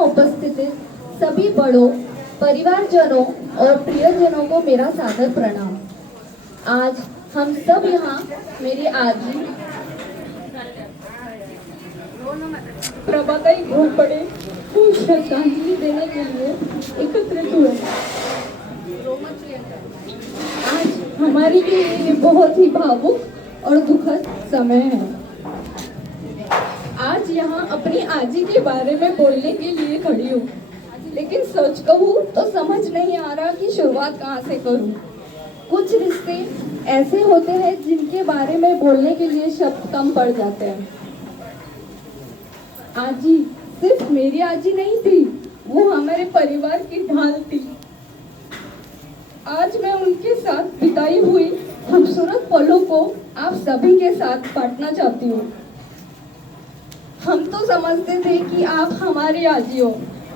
उपस्थित सभी बड़ों, परिवारजनों और प्रियजनों को मेरा सादर प्रणाम। आज हम सब यहाँ मेरी आजी प्रभाताई घोरपड़े को श्रद्धांजलि देने के लिए एकत्रित हुए। आज हमारे लिए ये बहुत ही भावुक और दुखद समय है। आज यहाँ अपनी आजी के बारे में बोलने के लिए खड़ी हूँ, लेकिन सच कहूँ तो समझ नहीं आ रहा कि शुरुआत कहाँ से करूँ। कुछ रिश्ते ऐसे होते हैं जिनके बारे में बोलने के लिए शब्द कम पड़ जाते हैं। आजी सिर्फ मेरी आजी नहीं थी, वो हमारे परिवार की ढाल थी। आज मैं उनके साथ बिताई हुई खूबसूरत पलों को आप सभी के साथ बांटना चाहती हूँ। हम तो समझते थे कि आप हमारी आजी हो,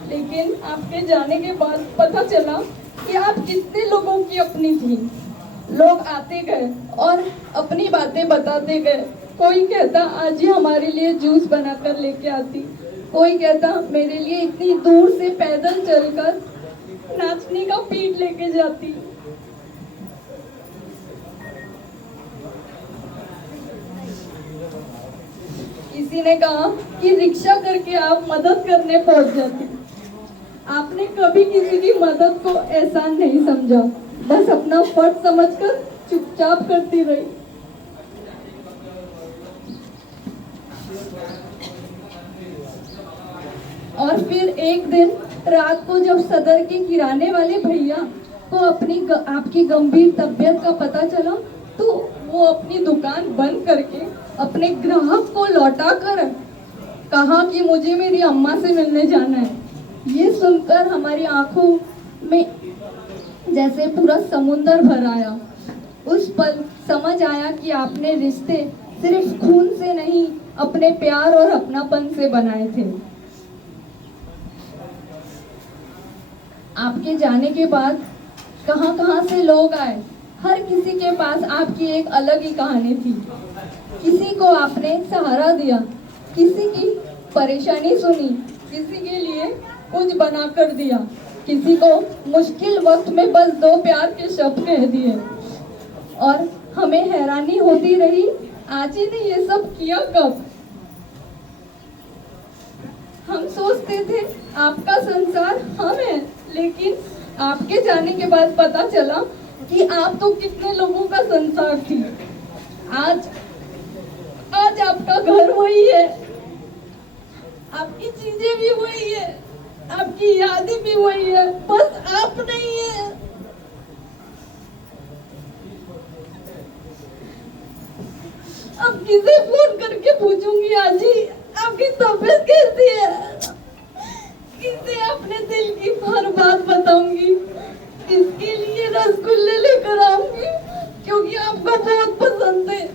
लेकिन आपके जाने के बाद पता चला कि आप कितने लोगों की अपनी थी। लोग आते गए और अपनी बातें बताते गए। कोई कहता आजी हमारे लिए जूस बनाकर लेके आती, कोई कहता मेरे लिए इतनी दूर से पैदल चलकर नाचने का पीठ लेके जाती। किसी ने कहा कि रिक्शा करके आप मदद करने पहुंच जाती। आपने कभी किसी की मदद को एहसान नहीं समझा, बस अपना फर्ज समझकर चुपचाप करती रही। और फिर एक दिन रात को जब सदर के किराने वाले भैया को आपकी गंभीर तबीयत का पता चला, तो वो अपनी दुकान बंद करके अपने ग्राहक को लौटा कर कहा कि मुझे मेरी अम्मा से मिलने जाना है। ये सुनकर हमारी आंखों में जैसे पूरा समुंदर भर आया। उस पल समझ आया कि आपने रिश्ते सिर्फ खून से नहीं, अपने प्यार और अपनापन से बनाए थे। आपके जाने के बाद कहां से लोग आए। हर किसी के पास आपकी एक अलग ही कहानी थी। किसी को आपने सहारा दिया, किसी की परेशानी सुनी, किसी के लिए कुछ बना कर दिया, किसी को मुश्किल वक्त में बस दो प्यार के शब्द कह दिए। और हमें हैरानी होती रही, आजी ने ये सब किया कब? हम सोचते थे आपका संसार हम है, लेकिन आपके जाने के बाद पता चला कि आप तो कितने लोगों का संसार थी। आज आपका घर वही है, आपकी चीजें भी वही है, आपकी यादें भी वही है, बस आप नहीं है। अब किसे फोन करके पूछूंगी आजी आपकी तबीयत कैसी है? किसे अपने दिल की हर बात बताऊंगी? किसके लिए रसगुल्ले लेकर आऊंगी, क्योंकि आपको बहुत पसंद है।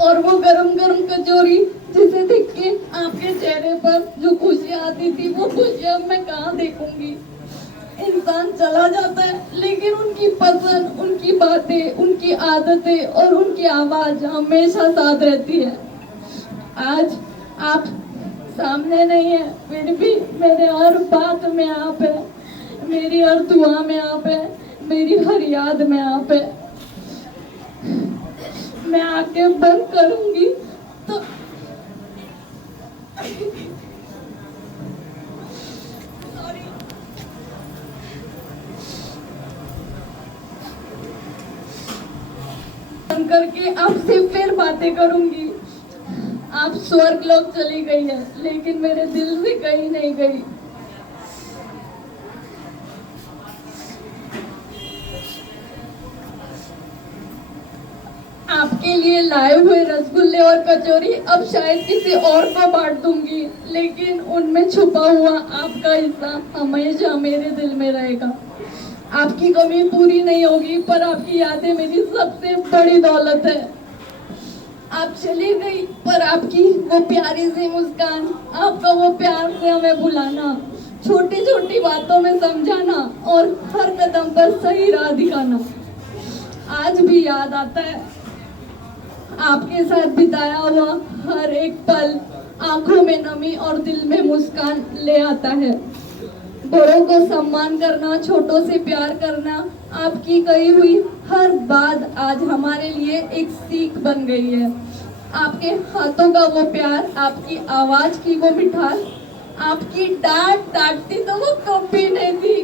और वो गरम गरम कचौरी जिसे देख के आपके चेहरे पर जो खुशियां आती थी, वो खुशियां मैं कहाँ देखूंगी। इंसान चला जाता है, लेकिन उनकी पसंद, उनकी बातें, उनकी आदतें और उनकी आवाज हमेशा साथ रहती है। आज आप सामने नहीं है, फिर भी मेरे हर बात में आप है, मेरी हर दुआ में आप है, मेरी हर याद में आप है। मैं आंखें बंद करूंगी तो करके आपसे फिर बातें करूंगी। आप स्वर्ग लोक चली गई है, लेकिन मेरे दिल से कहीं नहीं गई। आपके लिए लाए हुए रसगुल्ले और कचौरी अब शायद किसी और को बांट दूंगी, लेकिन उनमें छुपा हुआ आपका हिस्सा हमेशा मेरे दिल में रहेगा। आपकी कमी पूरी नहीं होगी, पर आपकी यादें मेरी सबसे बड़ी दौलत है। आप चली गई, पर आपकी वो प्यारी सी मुस्कान, आपका वो प्यार से हमें बुलाना, छोटी छोटी बातों में समझाना और हर कदम पर सही राह दिखाना आज भी याद आता है। आपके साथ बिताया हुआ हर एक पल आंखों में नमी और दिल में मुस्कान ले आता है। बड़ों को सम्मान करना, छोटों से प्यार करना, आपकी कही हुई हर बात आज हमारे लिए एक सीख बन गई है। आपके हाथों का वो प्यार, आपकी आवाज की वो मिठास, आपकी डांट डांटती तो वो कभी नहीं थी,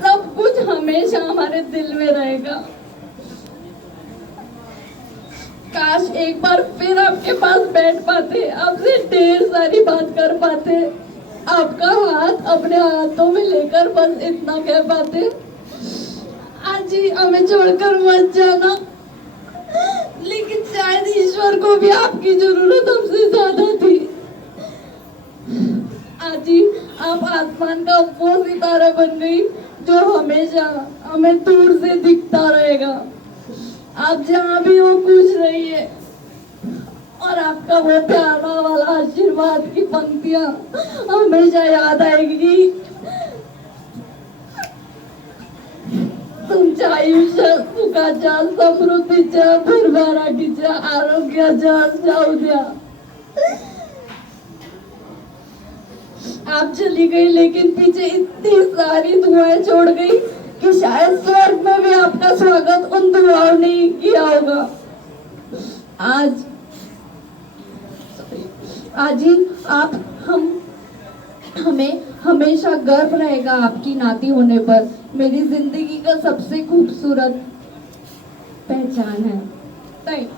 सब कुछ हमेशा हमारे दिल में रहेगा। काश एक बार फिर आपके पास बैठ पाते, आपसे ढेर सारी बात कर पाते, आपका हाथ अपने हाथों में लेकर बस इतना कह पाते, आज ही हमें छोड़कर मत जाना। लेकिन शायद ईश्वर को भी आपकी जरूरत हमसे ज्यादा थी। आज ही आप आसमान का वो सितारा बन गई जो हमेशा हमें दूर से दिखता रहेगा। आप जहाँ भी हो खुश रहिए और आपका वो प्यारा वाला आशीर्वाद की पंक्तियां हमेशा याद आएगी। तुमच्या आयुष्यात सुखाच्या, समृद्धीच्या, भरभराटीच्या, आरोग्याच्या जाऊ द्या। आप चली गई लेकिन पीछे इतनी सारी दुआएं छोड़ गई कि शायद स्वर्ग में भी आपका स्वागत उन दुआओं ने किया होगा। आज ही आप हमें हमेशा गर्व रहेगा आपकी नाती होने पर। मेरी जिंदगी का सबसे खूबसूरत पहचान है। थैंक